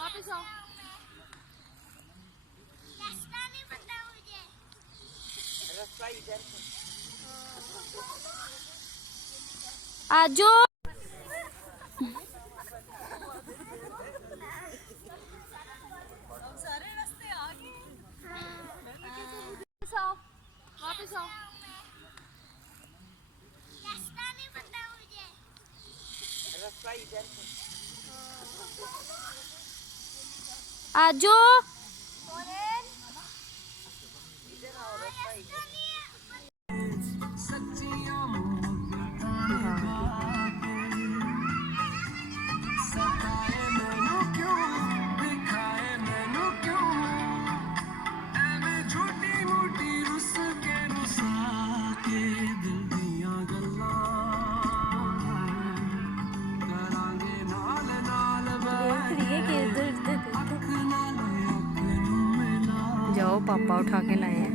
वापस आओ। रास्ता नहीं पता मुझे। रास्ता इधर से। आजो सारे रास्ते आ गए। वापस आओ। रास्ता नहीं पता मुझे। रास्ता इधर से। आजो इधर आओ, रास्ता इधर। जाओ पापा उठा के लाए हैं।